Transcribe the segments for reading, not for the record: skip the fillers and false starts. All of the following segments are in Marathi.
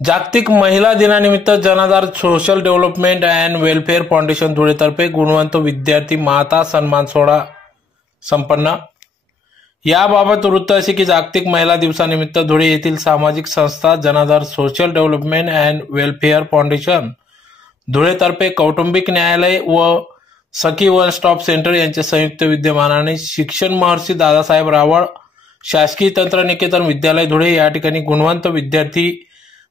जागतिक महिला दिनानिमित्त Janadhar social development and welfare foundation धुळेतर्फे गुणवंत विद्यार्थी माता सन्मान सोहळा संपन्न। याबाबत वृत्त असे की जागतिक महिला दिवसानिमित्त धुळे येथील सामाजिक संस्था Janadhar social development and welfare foundation धुळेतर्फे कौटुंबिक न्यायालय व सखी वन स्टॉप सेंटर यांच्या संयुक्त विद्यमानाने शिक्षण महर्षी दादासाहेब रावळ शासकीय तंत्रनिकेतन विद्यालय धुळे या ठिकाणी गुणवंत विद्यार्थी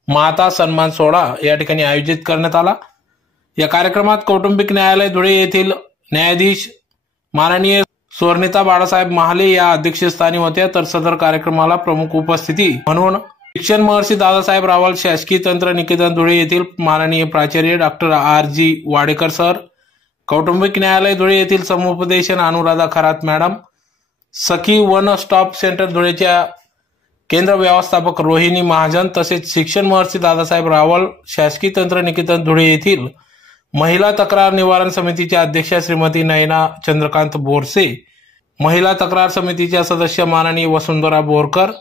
माता सन्मान सोहळा या ठिकाणी आयोजित करण्यात आला। या कार्यक्रमात कौटुंबिक न्यायालय धुळे येथील न्यायाधीश माननीय स्वर्णिता बाळासाहेब महाले या अध्यक्षस्थानी होत्या, तर सदर कार्यक्रमाला प्रमुख उपस्थिती म्हणून शिक्षण महर्षी दादासाहेब रावळ शासकीय तंत्रनिकेतन धुळे येथील माननीय प्राचार्य डॉक्टर R.G. वाडेकर सर, कौटुंबिक न्यायालय धुळे येथील समुपदेशन अनुराधा खरात मॅडम, सखी वन स्टॉप सेंटर धुळेच्या केंद्र व्यवस्थापक रोहिणी महाजन, तसेच शिक्षण महर्षी दादासाहेब रावळ शासकीय तंत्रनिकेतन धुळे येथील महिला तक्रार निवारण समितीच्या अध्यक्षा श्रीमती नयना चंद्रकांत बोरसे, महिला तक्रार समितीच्या सदस्य माननीय वसुंधरा बोरकर,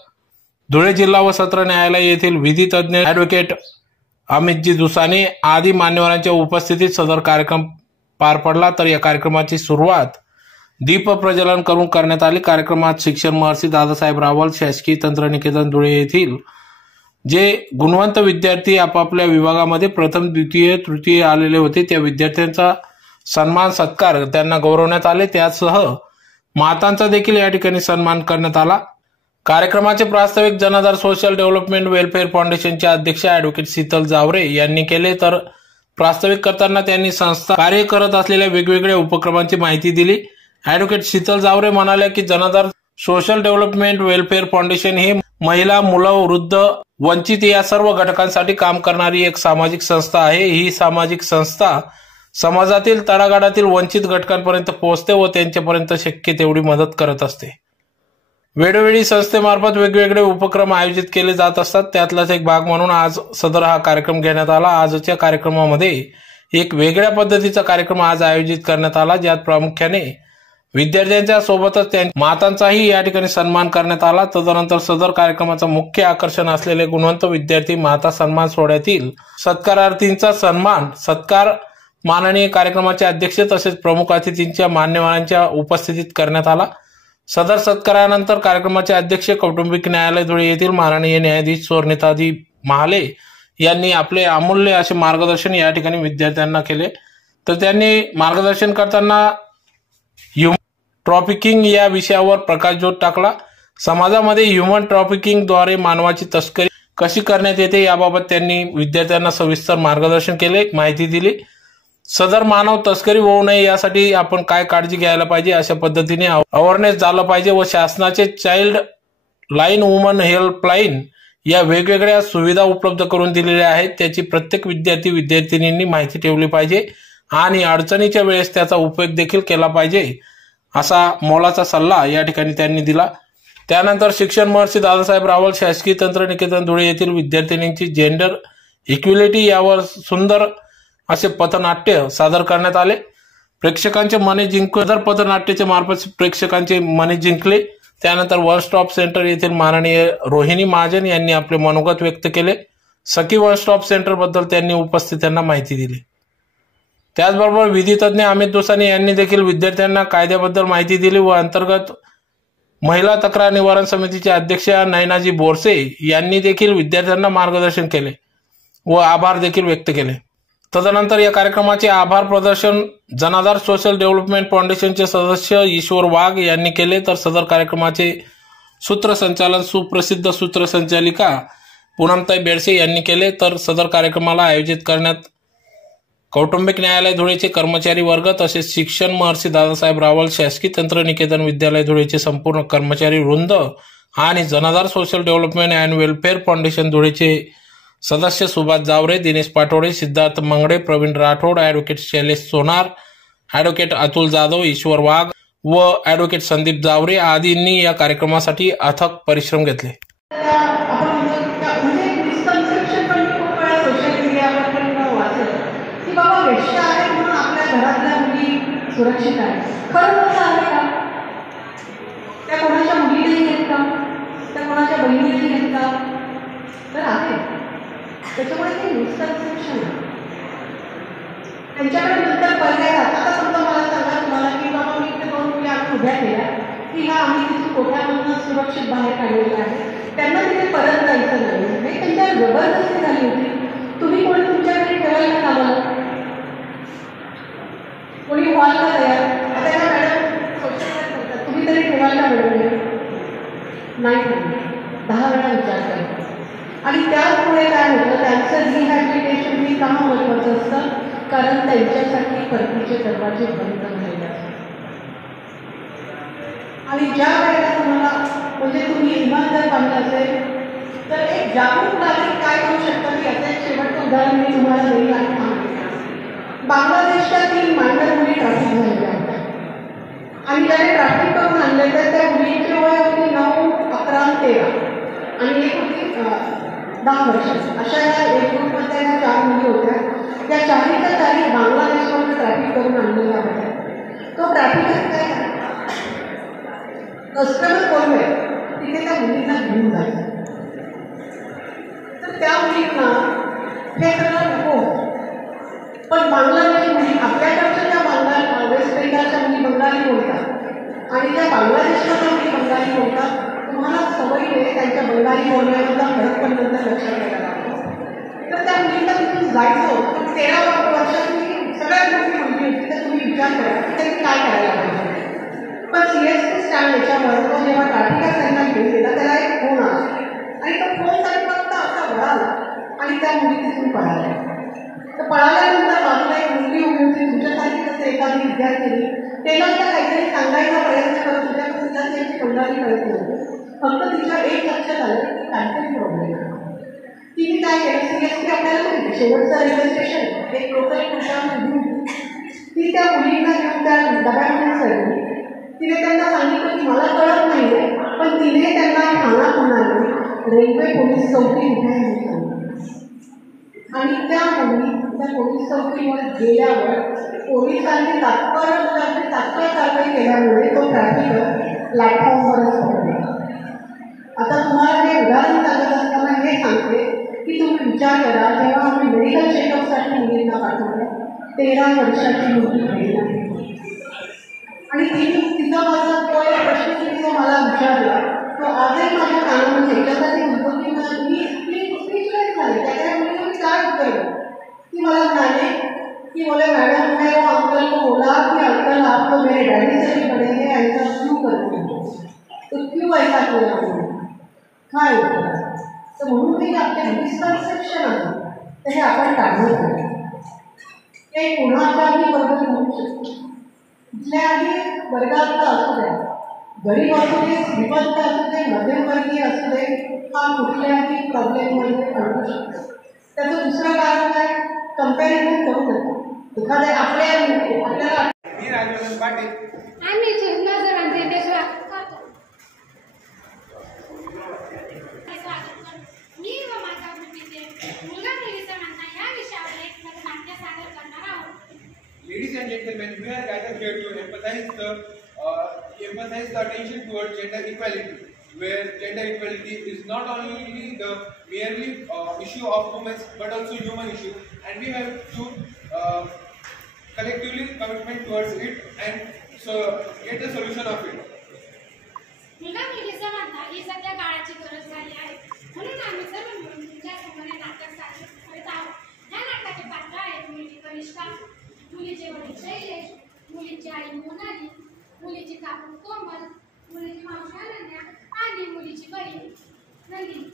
धुळे जिल्हा व सत्र न्यायालय येथील विधी तज्ञ ॲडव्होकेट अमितजी दुसाने आदी मान्यवरांच्या उपस्थितीत सदर कार्यक्रम पार पडला। तर या कार्यक्रमाची सुरुवात दीप प्रज्वलन करून करण्यात आली। कार्यक्रमात शिक्षण महर्षी दादासाहेब रावळ शासकीय तंत्रनिकेतन धुळे येथील जे गुणवंत विद्यार्थी आपापल्या विभागामध्ये प्रथम द्वितीय तृतीय आलेले होते त्या विद्यार्थ्यांचा सन्मान सत्कार त्यांना गौरवण्यात आले। त्यासह मातांचा देखील या ठिकाणी सन्मान करण्यात आला। कार्यक्रमाचे प्रास्ताविक जनाधार सोशल डेव्हलपमेंट वेलफेअर फाउंडेशनचे अध्यक्ष ॲडव्होकेट शीतल जावरे यांनी केले, तर प्रास्ताविक करताना त्यांनी संस्था कार्य करत असलेल्या वेगवेगळ्या उपक्रमांची माहिती दिली। ॲडव्होकेट शीतल जावरे म्हणाल्या की जनाधार सोशल डेव्हलपमेंट वेलफेअर फाउंडेशन ही महिला, मुलं, वृद्ध, वंचित या सर्व घटकांसाठी काम करणारी एक सामाजिक संस्था आहे। ही सामाजिक संस्था समाजातील तळागाळातील वंचित घटकांपर्यंत पोहोचते व त्यांच्यापर्यंत शक्य तेवढी मदत करत असते। वेळोवेळी संस्थेमार्फत वेगवेगळे उपक्रम आयोजित केले जात असतात, त्यातलाच एक भाग म्हणून आज सदर हा कार्यक्रम घेण्यात आला। आजच्या कार्यक्रमामध्ये एक वेगळ्या पद्धतीचा कार्यक्रम आज आयोजित करण्यात आला, ज्यात प्रामुख्याने विद्यार्थ्यांच्या सोबतच त्यांच्या मातांचाही या ठिकाणी सन्मान करण्यात आला। तदनंतर सदर कार्यक्रमाचा मुख्य आकर्षण असलेले गुणवंत विद्यार्थी माता सन्मान सोहळ्यातील सत्कारार्थींचा सत्कार माननीय कार्यक्रमाचे अध्यक्ष तसेच प्रमुख अतिथींच्या मान्यवरांच्या उपस्थितीत करण्यात आला। सदर सत्कारानंतर कार्यक्रमाचे अध्यक्ष कौटुंबिक न्यायालय धुळे येथील माननीय न्यायाधीश स्वर्णिताजी महाले यांनी आपले अमूल्य असे मार्गदर्शन या ठिकाणी विद्यार्थ्यांना केले। तर त्यांनी मार्गदर्शन करताना ह्युमन ट्रॅफिकिंग या विषयावर प्रकाशझोत टाकला। समाजामध्ये ह्युमन ट्रॅफिकिंगद्वारे मानवाची तस्करी कशी करण्यात येते याबाबत त्यांनी विद्यार्थ्यांना सविस्तर मार्गदर्शन केले, माहिती दिली। सदर मानव तस्करी होऊ नये यासाठी आपण काय काळजी घ्यायला पाहिजे अशा पद्धतीने अवेअरनेस झालं पाहिजे व शासनाचे चाइल्ड लाईन, वुमन हेल्पलाईन या वेगवेगळ्या सुविधा उपलब्ध करून दिलेल्या आहेत, त्याची प्रत्येक विद्यार्थी विद्यार्थिनींनी माहिती ठेवली पाहिजे आणि अडचणीच्या वेळेस त्याचा उपयोग देखील केला पाहिजे असा मोलाचा सल्ला या ठिकाणी त्यांनी दिला। त्यानंतर शिक्षण महर्षी दादासाहेब रावळ शासकीय तंत्रनिकेतन धुळे येथील विद्यार्थिनींची जेंडर इक्विलिटी यावर सुंदर असे पथनाट्य सादर करण्यात आले। प्रेक्षकांचे मने जिंकून पथनाट्याच्या मार्फत प्रेक्षकांचे मने जिंकले। त्यानंतर वन स्टॉप सेंटर येथील माननीय रोहिणी महाजन यांनी आपले मनोगत व्यक्त केले। सखी वन स्टॉप सेंटर बद्दल त्यांनी उपस्थितांना माहिती दिली। त्याचबरोबर विधी तज्ञ अमित दुसाने यांनी देखील विद्यार्थ्यांना कायद्याबद्दल माहिती दिली व अंतर्गत महिला तक्रार निवारण समितीचे अध्यक्ष नयनाजी बोरसे यांनी देखील विद्यार्थ्यांना मार्गदर्शन केले व आभार देखील व्यक्त केले। तदनंतर या कार्यक्रमाचे आभार प्रदर्शन जनाधार सोशल डेव्हलपमेंट फाउंडेशनचे सदस्य ईश्वर वाघ यांनी केले। तर सदर कार्यक्रमाचे सूत्रसंचालन सुप्रसिद्ध सूत्रसंचालिका पूनमताई बेडसे यांनी केले। तर सदर कार्यक्रमाला आयोजित करण्यात कौटुंबिक न्यायालय धुळेचे कर्मचारी वर्ग तसेच शिक्षण महर्षी दादासाहेब रावळ शासकीय तंत्रनिकेतन विद्यालय धुळेचे संपूर्ण कर्मचारी वृंद आणि Janadhar social development and welfare foundation धुळेचे सदस्य सुभाष जावरे, दिनेश पाटोळे, सिद्धार्थ मंगडे, प्रवीण राठोड, ॲडव्होकेट शैलेश सोनार, ॲडव्होकेट अतुल जाधव, ईश्वर वाघ व ॲडव्होकेट संदीप जावरे आदींनी या कार्यक्रमासाठी अथक परिश्रम घेतले। सुरक्षित आहे खरं कसं आहे का? त्या कोणाच्या मुलीलाही घेत का? त्या कोणाच्या बहिणीलाही घेत का? तर आहे त्याच्यामुळे हे मिसकन्सेप्शन आहे. त्यांच्याकडे नंतर पर्याय आता समजा मला सांगा तुम्हाला की बाबा मी इथे 2 मुली आम्ही उभ्या केल्या की ह्या आम्ही तिथे कोठ्यामधून सुरक्षित बाहेर काढलेल्या आहे, त्यांना तिथे परत जायचं नाही, त्यांच्यावर जबरदस्ती झाली होती. तुम्ही कोणी तुमच्या घरी ठेवायला का मला, कोणी व्हायला तयार. आता ह्या मॅडम सोशल करतात, तुम्ही तरी ठेवायला मिळवले नाही, 10 वेळा विचार करतात. आणि त्याचमुळे काय होतं, त्यांचं रिहॅबिलिटेशन हे का महत्त्वाचं असतं, कारण त्यांच्यासाठी परतीचे दरवाजे बंद झालेले असतात. आणि ज्या वेळेला तुम्हाला म्हणजे तुम्ही इमान जर पाहिलं असेल तर एक जागरूक नागरिक काय करू शकतात याचं एक शेवटचं उदाहरण मी तुम्हाला देईल. आणि बांगलादेशच्या 3 मायनर मुली ट्रॅफिक झालेल्या होत्या आणि ज्याने ट्रॅफिक करून आणले तर त्या मुलीची वय होती 9, 11, 13 आणि एक होती 10 वर्षाची. अशा या एक ग्रुपमध्ये ह्या 4 मुली होत्या. त्या 4च्या 4 बांगलादेशमध्ये ट्रॅफिक करून आणलेल्या होत्या. तो ट्रॅफिक काय कस्टमर कोण आहे तिथे त्या मुलींना घेऊन जायचं. तर त्या मुलींना हे सगळं नको. पण बांगलादेशी मुली आपल्याकडच्या ज्या वेस्ट बेंगालच्या मुली बंगाली बोलतात आणि त्या बांगलादेशच्या मुली बंगाली बोलतात, तुम्हाला सवय आहे त्यांच्या बंगाली बोलण्यामधला फरक पण नंतर लक्षात घ्यायला लागतो. तर त्या मुलींना तिथून जायचं पण 13 वर्षाची सगळ्यात मोठी मुलगी होती. तर तुम्ही विचार करा की त्यांनी काय करायला पाहिजे. पण सीएसटी स्टँड याच्यावर तो जेव्हा ट्रॅफिकचा त्यांना घेऊन गेला त्याला एक फोन आला आणि तो फोनसाठी फक्त असा वळाला आणि त्या मुली तिथून पळाल्या. तर पळाल्यानंतर बाजूला एक मुलगी उभी होती, तुमच्यासाठी कसं एखादी विद्यार्थी त्याला त्या काहीतरी सांगायचा प्रयत्न करत होत्या, पण तिला त्यांची तोंडाली कळत नव्हती. फक्त तिच्या एक लक्षात आलं की काहीतरी प्रॉब्लेम आहे. तिने काय केलं, सीएसटी आपल्याला माहिती शेवटचं रेल्वे स्टेशन एक लोकल खुशाल घेऊन ती त्या मुलींना घेऊन त्या डब्यामध्ये चढली. तिने त्यांना सांगितलं की मला कळत नाही आहे, पण तिने त्यांना ठाणा म्हणाले रेल्वे पोलीस चौकी कुठे आहे आणि त्या मुली त्या पोलीस चौकीवर गेल्यावर पोलिसांनी तात्काळ कारवाई केल्यामुळे तो ट्रॅफिक प्लॅटफॉर्मवरच पडला. आता तुम्हाला हे उदाहरण सांगत असताना हे सांगते की तुम्ही विचार करा, जेव्हा आम्ही मेडिकल चेकअपसाठी मुलींना पाठवलं 13 वर्षाची मुलगी भेटली आणि तिचा माझा तो एक प्रश्न तिने मला विचारला तो आजही माझ्या कानामध्ये ह्याच्यासाठी म्हणतो की मी झाले त्या मुलीला मी काय उत्तर ती मला म्हणाले की बोले मॅडम मैं वो अंकल को बोला कि अंकल आप तो मेरे डैडी से भी बड़े हैं, ऐसा क्यों करते हैं, तो क्यों ऐसा किया काय होतं. तर म्हणून मी आपले मिसकन्सेप्शन आहे तर हे आपण काढलं पाहिजे. ते कुणाच्याही बरोबर होऊ शकतो. कुठल्याही वर्गातला असू द्या, गरीब असू दे, श्रीमंत असू दे, मध्यमवर्गीय असू दे, हा कुठल्याही प्रॉब्लेममध्ये अडकू शकतो. त्याचं दुसरं कारण काय, कंपॅरिझन करू नका. एखाद्या आपल्याला मी राजवर्धन पाटील आम्ही नजरांचे देशवाक मी व माझ्या ग्रुपचे मुलगा मुली समानता या विषयावर एक नाट्य सादर करणार आहोत. Ladies and gentlemen, we are gathered here to emphasize the attention towards gender equality, where gender equality is not only the merely issue of women but also human issue, and we have to collectively commitment towards it and so get the solution of it. मुलगा मुली समानता ही सध्या काळाची गरज झाली आहे, म्हणून आम्ही सर्व मिळून तुमच्या समोर नाटक सादर करत आहोत. या नाटकाचे पात्र आहेत मुलीची कनिष्ठा, मुलीचे वडील शैलेश, मुलीची आई मोनाली, मुलीची काकू कोमल, मुलीची मावशी अनन्या आणि मुलीची बहीण नंदिनी.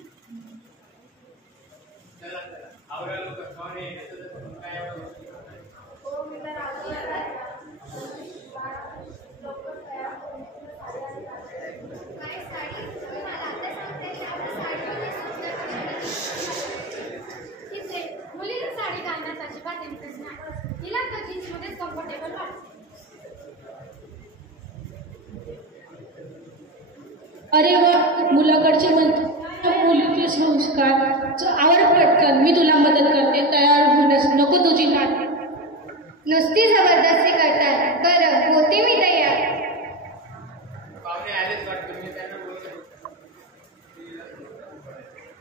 मुलीला साडी घालण्यात अजिबात इंटरेस्ट नाही, तिला तर जीन्समध्येच कम्फर्टेबल वाटते. अरे वा, मुलाकडचे म्हणतात मुलीचे संस्कार आवर पटकन, मी तुला मदत करते, तयार होण्यास नको तुझी नात. नुसती जबरदस्ती करतात. बरं, होते मी तयार.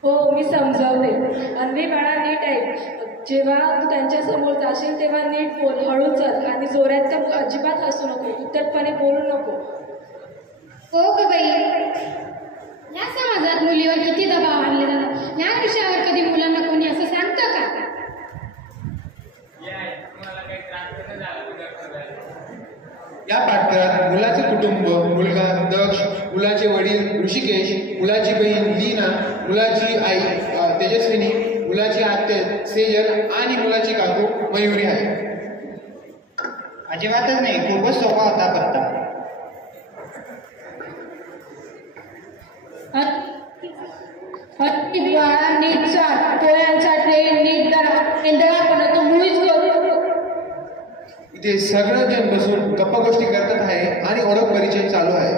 हो, मी समजावते. अन्वी बाळा नीट आहे. जेव्हा तू त्यांच्यासमोर जाशील तेव्हा नीट बोल, हळू चल आणि जोरात तर अजिबात हसू नको, उद्धटपणे बोलू नको. हो ग बाई, या समाजात मुलीवर किती दबाव आणले जातात. या विषयावर कधी मुलांना कोणी असं सांगतं का? या पाठात मुलाचे कुटुंब, मुलगा दक्ष, मुलाचे वडील ऋषिकेश, मुलाची बहीण लीना, मुलाची आई तेजस्विनी, मुलाची आत्या सेजल आणि मुलाची काकू मयुरी आहे. अजिबातच नाही, खूपच सोपा होता पत्ता. बाळा नीट चाल, पोळ्यांचा ट्रेन नीट धरा, एंधळापणा तो मुळीच करू. इथे सगळं जण बसून गप्पा गोष्टी करत आहे आणि ओळख परिचय चालू आहे.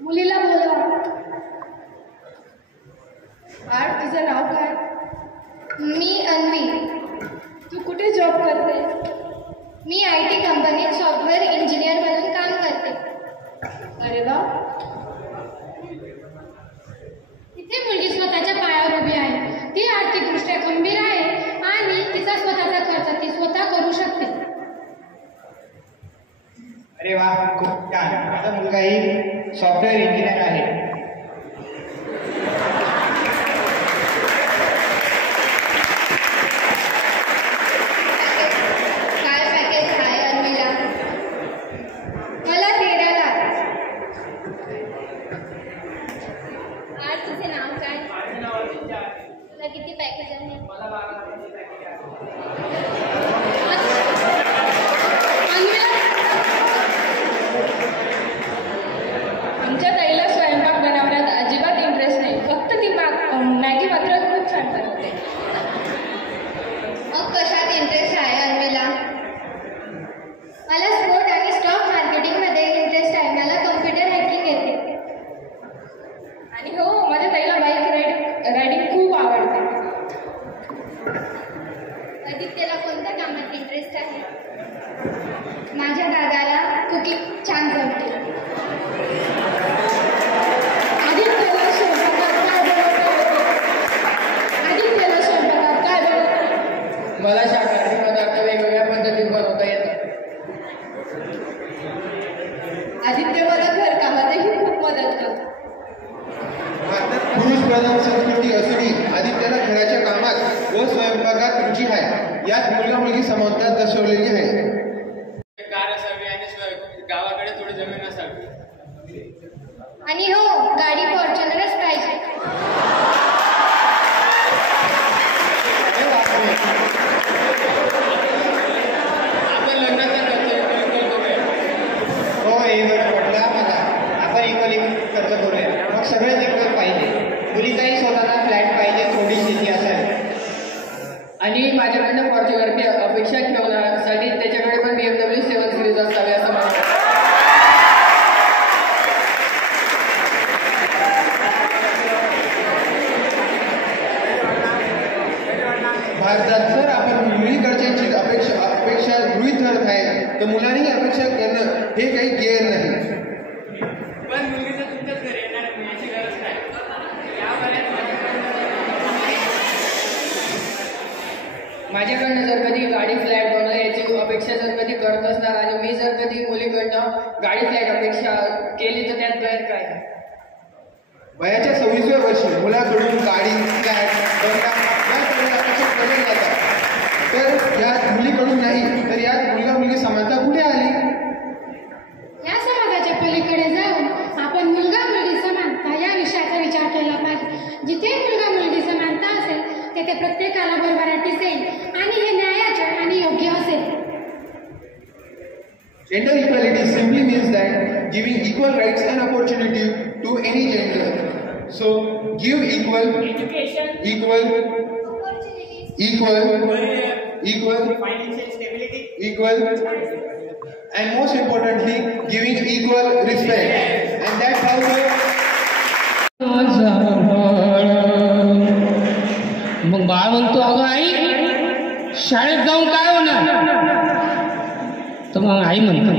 मुलीला बोलवा. बाळ तुझं नाव काय? मी अन्वी. तू कुठे जॉब करते? मी IT कंपनीत सॉफ्टवेअर इंजिनियर म्हणून काम करते. अरे वा. इथे मुलगी स्वतःच्या पायावर उभी आहे. ती आर्थिकदृष्ट्या खंबीर आहे आणि तिचा स्वतःचा खर्च ती स्वतः करू शकते. अरे वा, खूप छान. माझा मुलगाही सॉफ्टवेअर इंजिनियर आहे. काय पॅकेज आहे अन्वीला? मला 13 लाख. आज तुझे नाव काय? तुला किती पॅकेज आहे? आमच्या ताईला स्वयंपाक बनवण्यात अजिबात इंटरेस्ट नाही, फक्त ती मॅगी मात्र खूप छान बनवते. मग कशात इंटरेस्ट आहे अन्वीला? मला स्पोर्ट आणि स्टॉक मार्केटिंगमध्ये इंटरेस्ट आहे. मला कम्प्युटर हॅकिंग येते. आणि हो, माझ्या ताईला बाईक रायडिंग खूप आवडते. आदित्यला कोणत्या कामात इंटरेस्ट आहे? माझ्या दादाला कुकिंग छान जमते. आदित्यला स्वयंपाकात काय बनवते? मला शाकाहारी पदार्थ वेगवेगळ्या पद्धतीत बनवता येतात. आदित्य मला घरकामातही खूप मदत करतो. भारतात पुरुष प्रधान संस्कृती असूनही आदित्यला घराच्या कामात व स्वयंपाकात रुची आहे. यात मुलगा मुलगी समानता दर्शवलेली आहे. कार असावी आणि गावाकडे थोडी जमीन असावी. आणि हो, गाडी फॉर्च्युनरच पाहिजे. अरे बापरे. आपण लग्नाचा खर्च इक्वल करूया. हो, हे वर्ष पडला मला. आपण इक्वल खर्च करूया. मग सगळेच इक्वल पाहिजे. मुलीचाही स्वतःचा फ्लॅट पाहिजे, थोडी शेती असावी. आणि माझ्याकडनं फॉर्च्युनरची अपेक्षा ठेवण्यासाठी त्याच्याकडे पण BMW 7 सिरीज असावी असं मला. भारतात जर आपण मुलीकडच्यांची अपेक्षा गृहीत धरत आहे तर मुलांनी अपेक्षा करणं हे काही गेअर नाही. पण मुलीचं तुमच्याच घरी येणार याची गरज नाही. माझ्याकडनं जर कधी गाडी फ्लॅट बनवलं याची अपेक्षा जर कधी करत असणार आणि मी जर कधी मुलीकडनं गाडी फ्लॅट अपेक्षा केली तर त्यात गैर काय? वयाच्या 26व्या वर्षी मुलाकडून गाडी फ्लॅट बंगला या सगळ्या अपेक्षा केल्या जातात. तर यात मुलीकडून नाही तर यात मुलगा मुलगी समानता कुठे आली? या समाजाच्या पलीकडे जाऊन आपण मुलगा मुलगी समानता या विषयाचा विचार केला पाहिजे. जिथे मुलगा मुलगी समानता असेल तेथे प्रत्येकाला भरभराट दिसेल आणि हे न्यायाचे आणि योग्य असेल. Gender equality simply means that giving equal rights and opportunity to any gender. So give equal Education, equal financial stability, equal, and most importantly giving equal respect. And that's how the मग बाळ म्हणतो अगं आई शाळेत जाऊन काय होणार? तर मग आई म्हणतो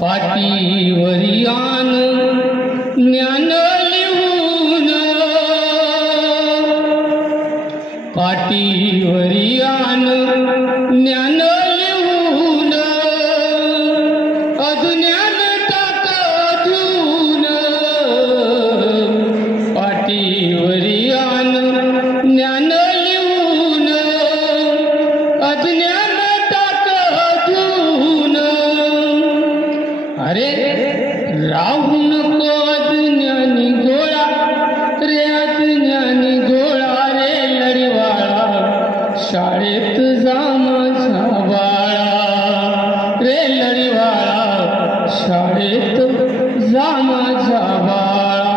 पाटीवरी आण ज्ञान लिहून पाटीवरी आण ज्ञान लिहून अज्ञान टाक धुवून पाटीवरी आण ज्ञान लिहून अज्ञान टाक धुवून अरे राहू नको अज्ञानी गोळा रे अज्ञानी गोळा रे लढीवाळा शाळेत जा माझा बाळा रे लढीवाळा शाळेत जा माझा बाळा.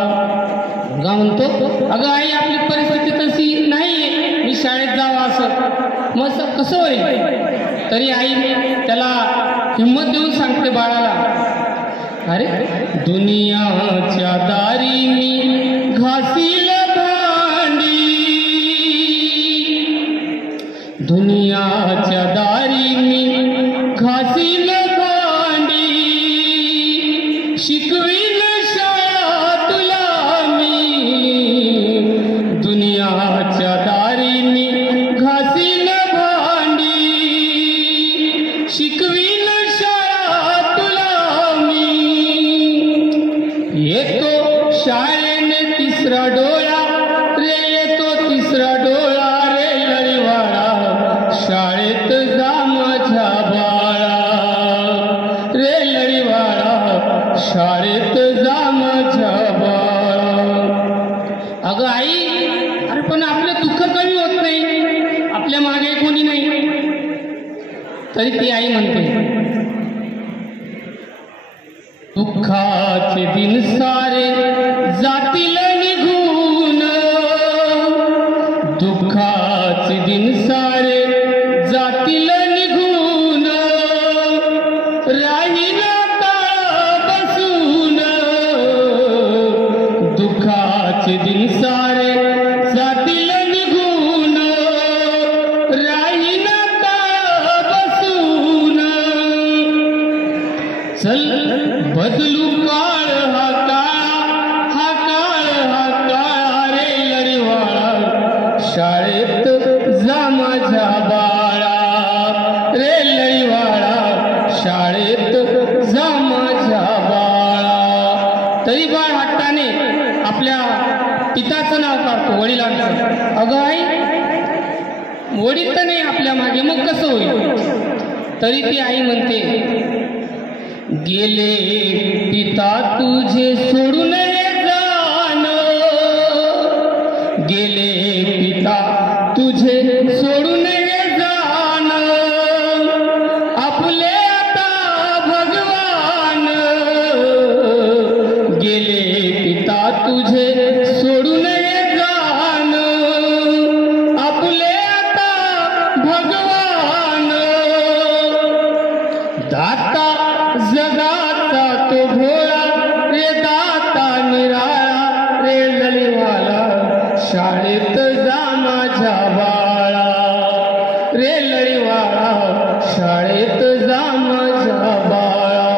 मुलगा म्हणतो अगं आई आपली परिस्थिती तशी नाहीये मी शाळेत जावं असं मग कसं होईल. तरी आई त्याला हिंमत देऊन सांगते बाळाला अरे दुनियाच्या दारी मी घासील भांडी दुनियाच्या दारी मी घासील भांडी शिकवील शाळा तुला मी दुनियाच्या दारी मी घासील भांडी शिकवील शाळा तुला मी येतो शाळेने तिसरा डोळा रे येतो तिसरा डोळा रे लढीवाळा शाळेत जा माझ्या बाळा रे लढीवाळा शाळेत जा माझ्या बाळा. अगं आई अरे पण आपलं दुःख कमी होत नाही आपल्या मागे कोणी नाही. तरी ती आई म्हणते दुःखाचे दिन सारे जातील निघून दुःखाचे दिन सारे जातील निघून राहील काळ बसून दुःखाचे दिन सारे जातील निघून राहील काळ बसून चल बदलू काळ हा काळ रे लढीवाळा शाळेत जा माझ्या बाळा रे लढीवाळा शाळेत जा माझ्या बाळा. तरी बाळ हट्टाने आपल्या पिताचं नाव काढतो वडिलांचं. अगं आई वडील तर नाही आपल्या मागे मग कसं होईल. तरी ती आई म्हणते गेले पिता तुझे सोडून जाण गेले पिता तुझे सोडून जाण आपले आता भगवान गेले पिता तुझे सोडून जाण आपले आता भगवान दाता जगाचा तो भोळा रे दाता निराळा रे लढीवाला शाळेत जा माझ्या बाळा रे लढीवाला शाळेत जा माझ्या बाळा.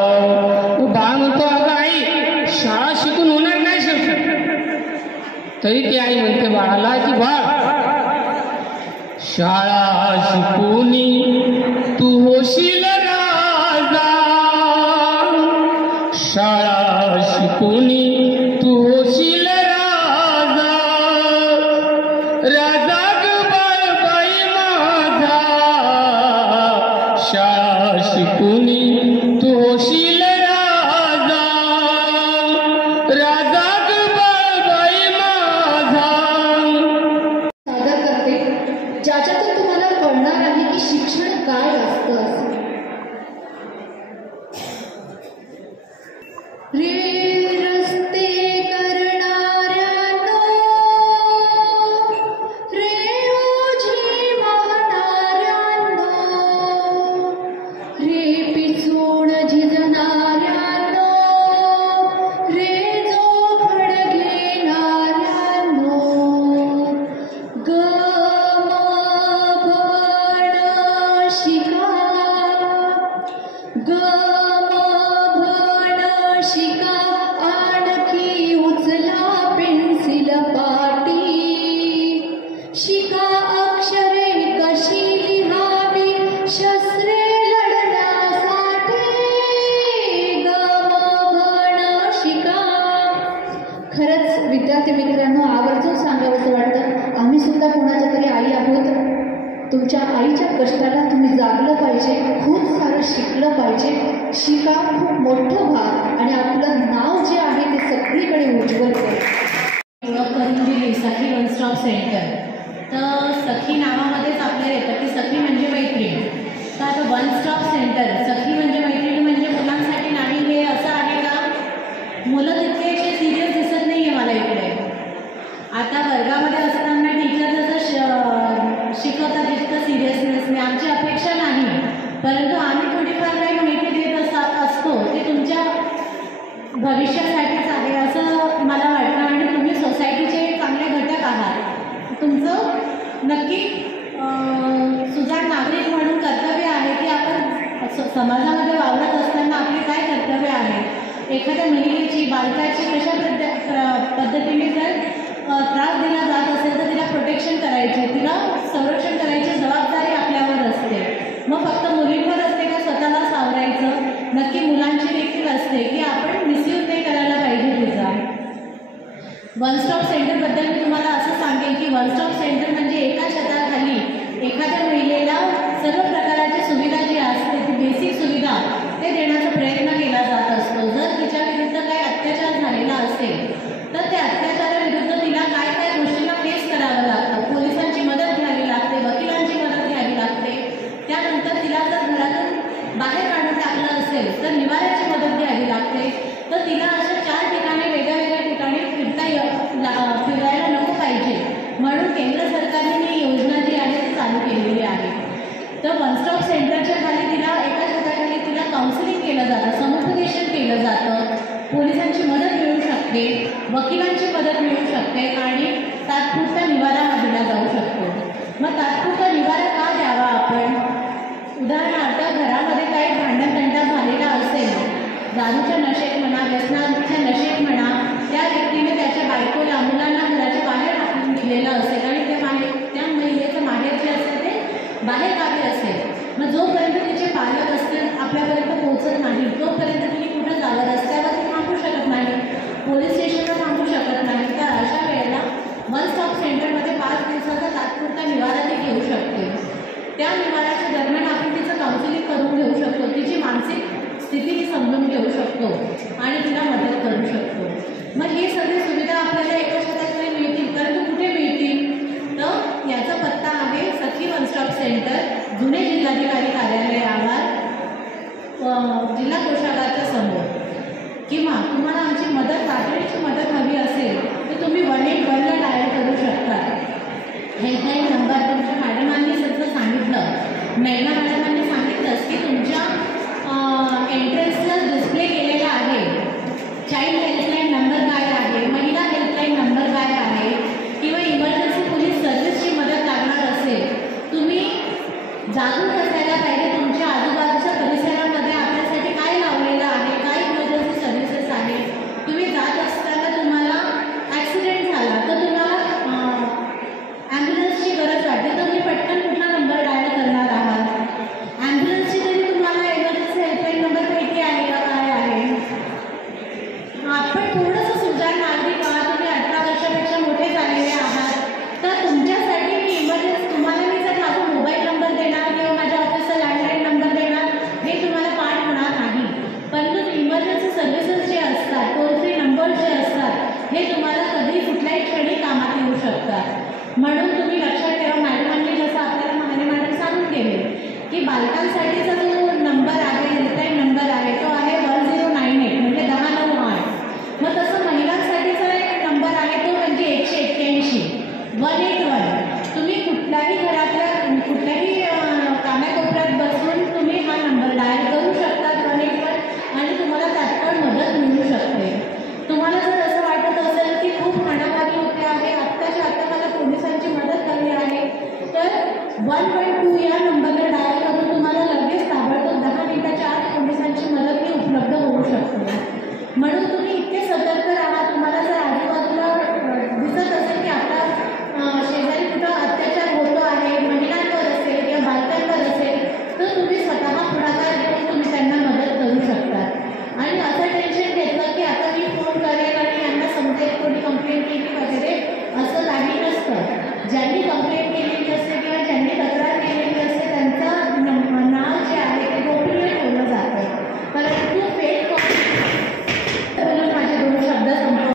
बाळ म्हणतो अगं आई शाळा शिकून होणार नाही शकत. तरी ती आई म्हणते बाळाला की बाळ शाळा शिकूनी तू होशील राजा शाळा शिकूनी तू होशील राजा राजा ग बाळबाई माझा शाळा शिकूनी तू होशील राजा राजा ग बाळबाई माझा. सादर करते ज्याच्यातून तुम्हाला कळणार आहे की शिक्षण काय असतं असं. रे रस्ते करणाऱ्यानो आवर्जून सांगावंसं वाटतं, आम्ही सुद्धा कोणाच्या तरी आई आहोत. तुमच्या आईच्या कष्टाला तुम्ही जागलं पाहिजे, खूप सारं शिकलं पाहिजे. शिका, खूप मोठं व्हा आणि आपलं नाव जे आहे ते सगळीकडे उज्ज्वल करा. ओळख करून दिली सखी वन स्टॉप सेंटर. तर सखी नावामध्येच आपल्याला येतं की सखी म्हणजे मैत्रीण. तर आता वन स्टॉप सेंटर सखी म्हणजे मैत्रीण म्हणजे मुलांसाठी नाही, हे असं आहे का? मुलं तितके असे सिरियस दिसत नाही आहे मला इकडे. आता वर्गामध्ये असताना टीचर जसं शिकवतात तितकं सिरियसनेसने आमची अपेक्षा नाही, परंतु आम्ही थोडीफार काही माहिती देत असतो ते तुमच्या भविष्यासाठीच आहे असं मला वाटतं. आणि तुम्ही सोसायटीचे चांगले घटक आहात. तुमचं नक्की सुजाण नागरिक म्हणून कर्तव्य आहे की आपण समाजामध्ये वावरत असताना आपली काय कर्तव्य आहे. एखाद्या महिलेची बालकाची कशा पद्धतीने जर त्रास दिला जात असेल तर तिला प्रोटेक्शन करायचे, तिला संरक्षण करायची जबाबदारी आपल्यावर असते. मग फक्त मुलींवर असते का स्वतःला सावरायचं? नक्की मुलांची देखील असते की आपण मिसयूज नाही करायला पाहिजे तिचा. वन स्टॉप सेंटरबद्दल मी तुम्हाला असं सांगेन की वन स्टॉप सेंटर म्हणजे एका छताखाली एखाद्या महिलेला सर्व प्रकारची सुविधा जी असते ती बेसिक सुविधा ते देण्याचा प्रयत्न केला जात असतो. जर तिच्या विरुद्ध काही अत्याचार झालेला असेल तर त्या अत्याचाराविरुद्ध तिला काय काय गोष्टींना फेस करावं लागतं. पोलिसांची मदत घ्यावी लागते, वकिलांची मदत घ्यावी लागते. त्यानंतर तिला जर घरातून बाहेर काढून टाकलं असेल तर निवाऱ्याची मदत घ्यावी लागते. तर तिला अशा 4 ठिकाणी वेगळ्या ठिकाणी फिरायला नको पाहिजे म्हणून केंद्र सरकारने ही योजना जी आहे ती चालू केलेली आहे. तर वन स्टॉप सेंटरच्या खाली तिला एका छताखाली तिला काउन्सिलिंग केलं जातं, समुपदेशन केलं जातं, पोलिसांची मदत मिळू शकते, वकिलांची मदत मिळू शकते आणि तात्पुरता निवारा दिला जाऊ शकतो. मग तात्पुरता निवारा का द्यावा आपण? उदाहरणार्थ घरामध्ये काही भांडणतंटा झालेला असेल, दारूच्या नशेत म्हणा, व्यसनाच्या नशेत म्हणा, त्या व्यक्तीने त्याच्या बायकोला मुलांना घराच्या बाहेर टाकून दिलेलं असेल आणि त्या महिलेचं माहेर जे असेल ते बाहेर गावी असेल. मग जोपर्यंत तिचे पालक असतील आपल्यापर्यंत पोहोचत नाही तोपर्यंत तिने कुठं जावं, रस्त्यावर ती थांबू शकत नाही, पोलीस स्टेशनला थांबू शकत नाही. तर अशा वेळेला वन स्टॉप सेंटरमध्ये 5 दिवसाचा तात्पुरता निवारा ती घेऊ शकते. त्या निवाराच्या दरम्यान आपण तिचं काउन्सिलिंग करून घेऊ शकतो, तिची मानसिक स्थिती समजून घेऊ शकतो आणि तिला मदत करू शकतो. मग हे सगळी सुविधा आपल्याला एका छताखाली मिळतील, परंतु कुठे मिळतील? तर याचा पत्ता आहे सखी वन स्टॉप सेंटर, जुने जिल्हाधिकारी कार्यालय आवार, जिल्हा कोषागारच्या समोर. किंवा तुम्हाला आमची मदत तातडीची मदत हवी असेल तर तुम्ही 181ला डायल करू शकता. हेल्पलाईन नंबर तुमच्या मॅडमांनी सगळं सांगितलं, मेघना मॅडमांनी सांगितलंच की तुमच्या एंट्रन्सला डिस्प्ले केलेला आहे. चाइल्ड हेल्पलाईन नंबर काय आहे, महिला हेल्पलाईन नंबर काय आहे, किंवा इमर्जन्सी पोलीस सर्व्हिसची मदत लागणार असेल, तुम्ही जागरूक असायला पाहिजे. तुमच्या आजूबाजूच्या परिसरामध्ये आपल्यासाठी काय लावलेलं आहे, काय इमर्जन्सी सर्व्हिसेस आहे. तुम्ही जात असताना तुम्हाला ॲक्सिडेंट झाला तर तुम्हाला ॲम्ब्युलन्सची गरज वाटते तर तुम्ही पटकन कुठला नंबर डायल करणार आहात. ॲम्ब्युलन्सची तरी तुम्हाला इमर्जन्सी हेल्पलाईन नंबर माहिती आहे का काय आहे? आपण थोडंसं सुजाण नागरिक आहात, तुम्ही 18 वर्षापेक्षा मोठे झालेले आहात, तर तुमच्यासाठी मी इमर्जन्सी तुम्हाला मी जर माझा मोबाईल नंबर देणार किंवा माझ्या ऑफिसचा लँडलाईन नंबर देणार हे तुम्हाला पाठ होणार नाही. परंतु इमर्जन्सी सर्व्हिसेस जे असतात, टोल फ्री नंबर जे असतात हे तुम्हाला कधी कुठल्याही क्षणी कामात येऊ शकतात. म्हणून तुम्ही लक्षात ठेवा, मॅडमांनी जसं आपल्याला महाने मॅडम सांगून गेले की बालकांसाठीचा जो नंबर आहे, हेल्पलाईन नंबर आहे तो आहे 1098 म्हणजे 1098. मग तसं महिलांसाठीचा एक नंबर आहे तो म्हणजे 181 181. तुम्ही कुठल्याही घरातल्या कुठल्याही कानाकोपऱ्यात बसून तुम्ही हा नंबर डायल करू शकता 181 आणि तुम्हाला तात्काळ मदत मिळू शकते. तुम्हाला जर असं वाटत असेल की खूप हाणामारी होते आहे, आत्ताच्या आत्ता मला पोलिसांची मदत हवी आहे, तर 112 या नंबरला डायल करून तुम्हाला लगेच ताबडतोब 10 मिनिटाच्या आत पोलिसांची मदत ही उपलब्ध होऊ शकते. म्हणून तुम्ही इतके सतर्क राहा. तुम्हाला जर आजूबाजूला दिसत असेल की आपला शेजारी कुठं अत्याचार होतो आहे, महिलांवर असेल किंवा बालकांवर असेल, तर तुम्ही स्वतः पुढाकार घेऊन तुम्ही त्यांना मदत करू शकता. आणि असं टेन्शन घेतलं की आता मी फोन करेल आणि यांना समजेल कोणी कंप्लेंट केली वगैरे असं ज्यांनी कंप्लेंट केलेली असते किंवा ज्यांनी तक्रार केलेली असते त्यांचं नाव जे आहे ते गोपनीय ठेवलं जातं. परंतु फेक म्हणून माझे 2 शब्द संपवतो.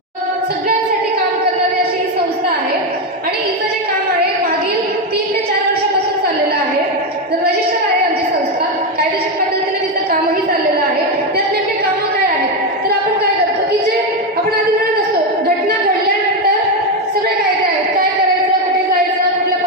सगळ्यांसाठी काम करणारी अशी ही संस्था आहे आणि हिचं जे काम आहे मागील 3 ते 4 वर्षापासून चाललेलं आहे. जर रजिस्टर आहे आमची संस्था, कायदेशीर पद्धतीने तिचं कामही चाललेलं आहे. त्यात नेमके कामं काय आहेत तर आपण काय करतो की जे आपण आधी म्हणत असतो घटना घडल्यानंतर सगळे कायदे आहेत, काय करायचं, कुठे जायचं, कुठल्या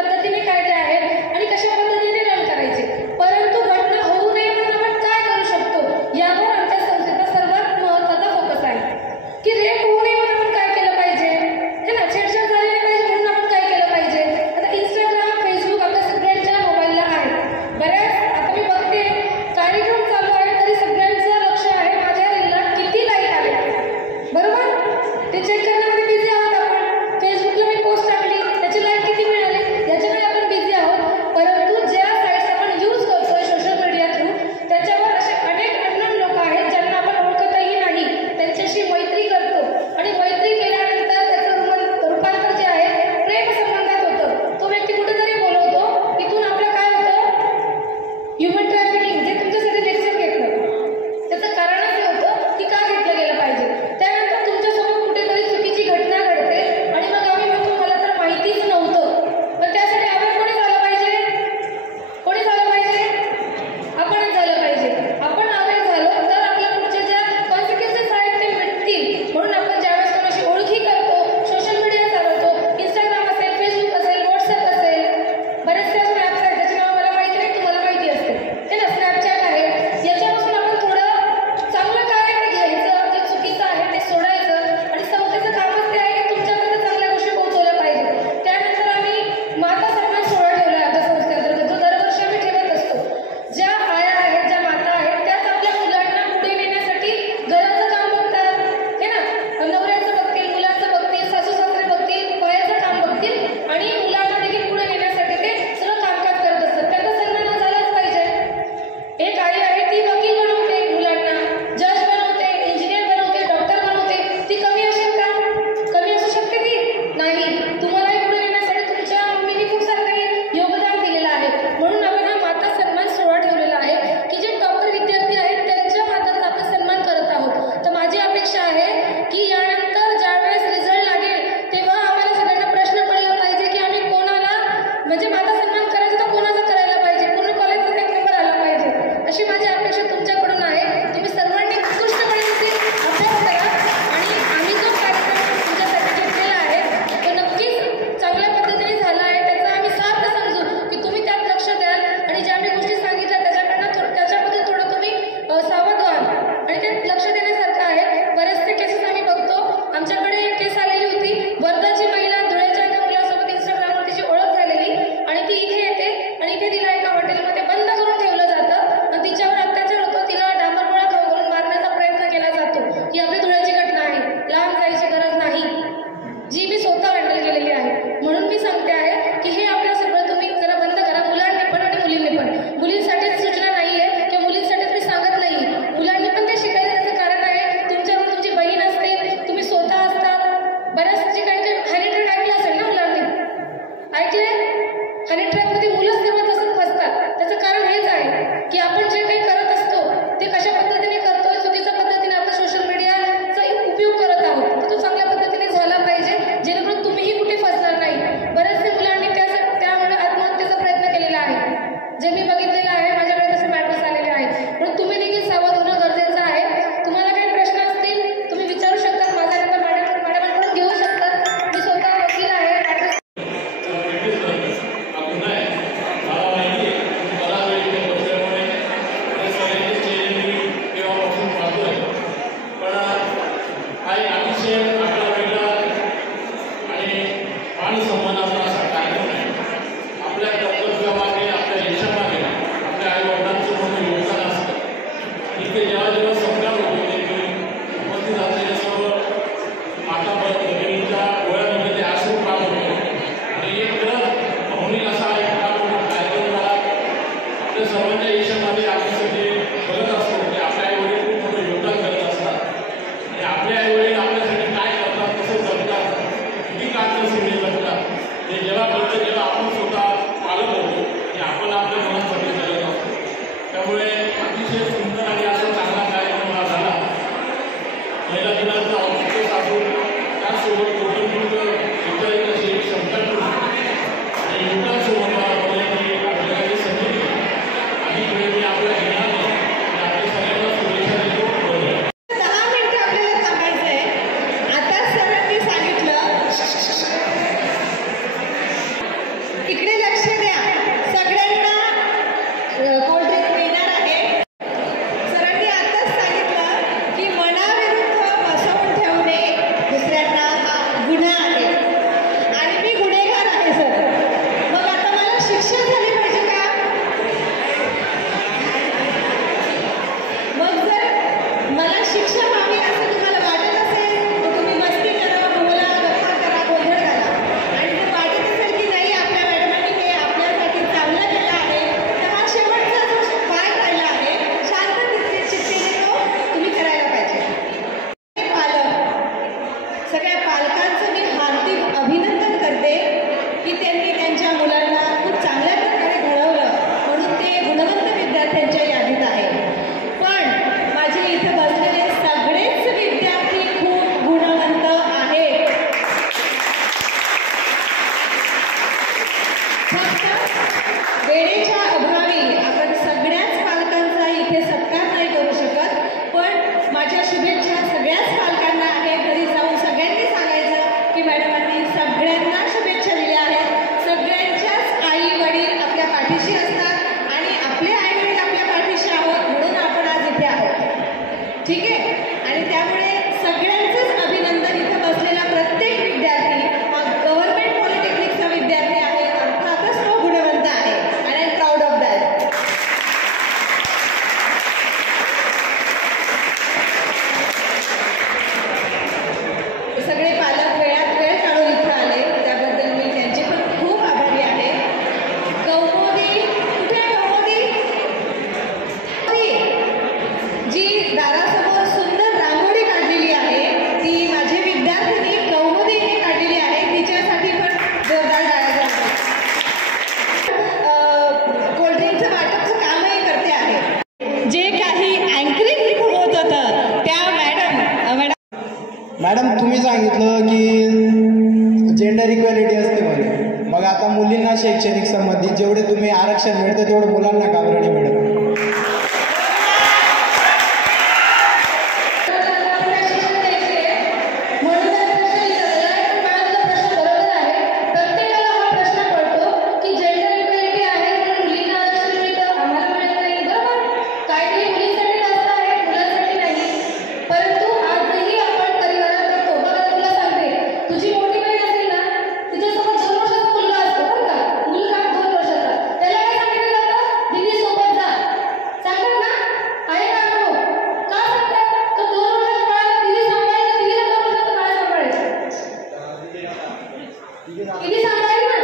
फक्त वेळेच्या अभावी आपण सगळ्याच पालकांचा इथे सत्कार नाही करू शकत, पण माझ्या शुभेच्छा सगळ्याच पालकांना आहे. घरी जाऊन सगळ्यांनी सांगायचं की मॅडमांनी सगळ्यांना शुभेच्छा दिल्या आहेत. सगळ्यांच्याच आई वडील आपल्या पाठीशी असतात आणि आपले आई वडील आपल्या पाठीशी आहोत म्हणून आपण आज इथे आहोत. ठीक आहे. आणि त्यामुळे सगळ्यांचंच अभिनंदन. इथं बसलेला प्रत्येक विद्यार्थी हा गव्हर्नमेंट पॉलिटेक्निकचा विद्यार्थी आहे, अर्थातच तो गुणवंत आहे आणि I am proud of that. सगळे पालक वेळात वेळ काढून इथं आले त्याबद्दल मी त्यांचे पण खूप आभारी आहे. कौमुदी कुठे आहे? कौमुदी जी दारासमोर सुंदर रांगोळी काढलेली आहे ती माझी विद्यार्थिनी कौमुदीने काढलेली आहे. तिच्यासाठी पण जोरदार टाळ्या वाजवा. कोल्ड्रिंकचं वाटपचं कामही करते आहे. जे काही अँकरिंग होत होतं त्या मॅडम तुम्ही सांगितलं की जेंडर इक्वॅलिटी असते म्हणे, मग आता मुलींना शैक्षणिक संबंधित जेवढे तुम्ही आरक्षण मिळतं तेवढं मुलांना का बरं नाही मिळत? किती सांभाळली ना?